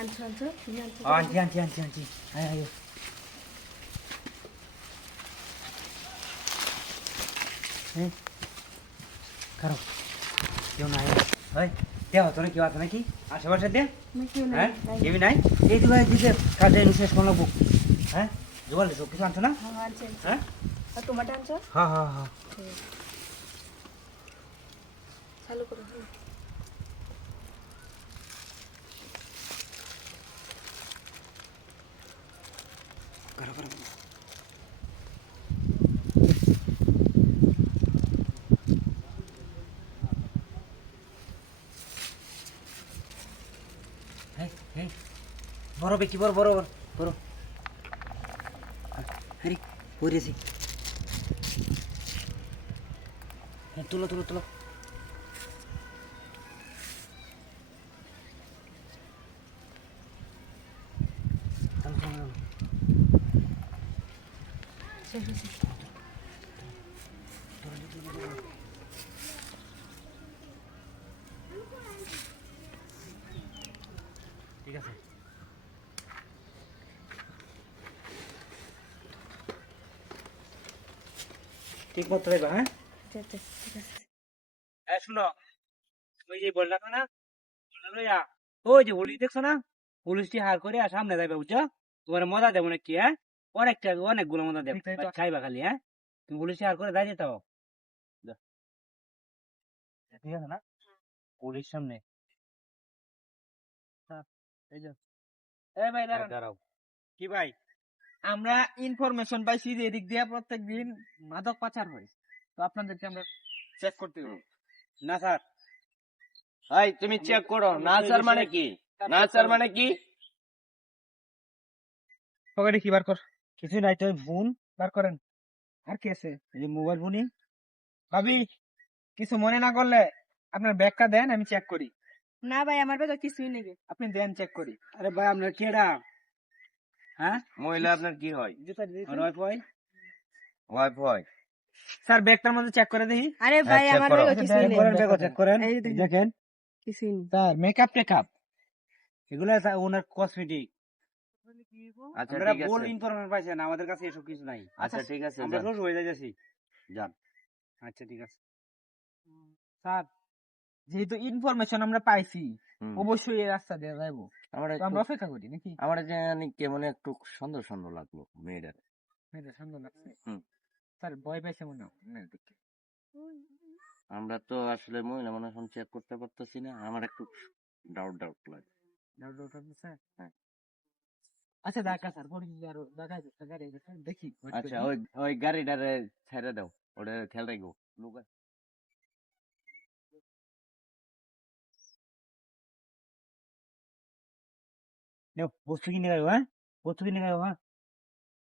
আনছো আনছো তুমি আনছো আনছি আয় আয় হ্যাঁ কারো কেউ নাই হয় দেওয়া তো না কেউ আছে নাকি আশেপাশে দে হ্যাঁ কেউই নাই এই দিকে দিকে কাজে শেষ করে লাগবো হ্যাঁ জোগাল সব কিছু আনছো না আনছি হ্যাঁ আর টমেটো আনছো হ্যাঁ চালু করো করো করো হ্যাঁ হ্যাঁ বড় বেকি বড় বড় বড় আরে পড়েছি হ্যাঁ তুলো তুলো তুলো শেষ হয়েছে ঠিক আছে ঠিক মতো দেবা হ্যাঁ ঠিক আছে এই শুনো ওই যে বললা না লইয়া ওই যে পুলিশ দেখছো না পুলিশটি হার করে আর সামনে যাবে বুঝছো তোমার মজা দেবো নাকি হ্যাঁ অনেকগুলো মজা দেবো খাইবা খালি হ্যাঁ তুমি পুলিশটি হার করে দাঁড়িয়ে যেতে ঠিক আছে না পুলিশ সামনে এই যে এই ভাই দাঁড়াও কি ভাই আমরা ইনফরমেশন পাইছি যে এদিক দিয়ে প্রত্যেকদিন মাদক পাচার হয়, তো আপনাদেরকে আমরা চেক করতে হবে। না স্যার ভাই তুমি চেক করো। না স্যার মানে কি? না স্যার মানে কি? পকেটে কি বার কর, কিছু নাই তো ফোন বার করেন। আর কি আছে? এই যে মোবাইল ফোনই ভাবি কিছু মনে না করলে আপনার ব্যাগটা দেন, আমি চেক করি। না ভাই আমার ব্যাগে কিছুই নেই আপনি দেন, চেক করি। আরে ভাই আপনার কেডা হ্যাঁ মহিলা আপনার কি হয়? জুতা ওয়াইফাই ওয়াইফ হয়? স্যার ব্যাগটার মধ্যে চেক করে দেখি। আরে ভাই check আমার করো। ব্যাগে কিছুই নেই করেন ব্যাগ চেক করেন এই যে দেখেন। দেখেন কিছুই নেই স্যার মেকআপ টেকআপ এগুলা ওনার কসমেটিক আচ্ছা আপনারা ঠিক ভুল আছে, ইনফরমেশন পাইছেন আমাদের কাছে এসব কিছু নাই আচ্ছা ঠিক আছে, আমরা যান। রোজ হয়ে যাচ্ছি যান। আচ্ছা ঠিক আছে স্যার যেহেতু ইনফরমেশন আমরা পাইছি, হুম। অবশ্যই এই রাস্তা দিয়ে যাবো। আমার তো একটু আমরা অপেক্ষা করি নাকি? আমার জানি কেমন একটু সুন্দর সুন্দর লাগলো মেয়েটা। মেয়েটা সুন্দর লাগছে। হুম। স্যার ভয় পাইছে মনে হয় মেয়ের দিকে। আমরা তো আসলে মহিলা মনে এখন চেক করতে পারতেছি না, আমার একটু ডাউট লাগে। ডাউট ডাউট আছে? হ্যাঁ। আচ্ছা দেখা স্যার, পরিচিত আরো দেখা যাচ্ছে গাড়ি আছে, দেখি wait আচ্ছা করি। ওই গাড়িটারে ছেড়ে দাও, ওটা খেয়াল রাখবো। লোক নেও বস্তু কিনে গাইব হ্যাঁ বস্তু কিনে গাইব হ্যাঁ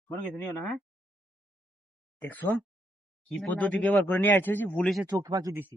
মনে গেছে নিও না হ্যাঁ দেখছো কি পদ্ধতি ব্যবহার করে নিয়ে আসছে পুলিশের চোখ পাখি দিছি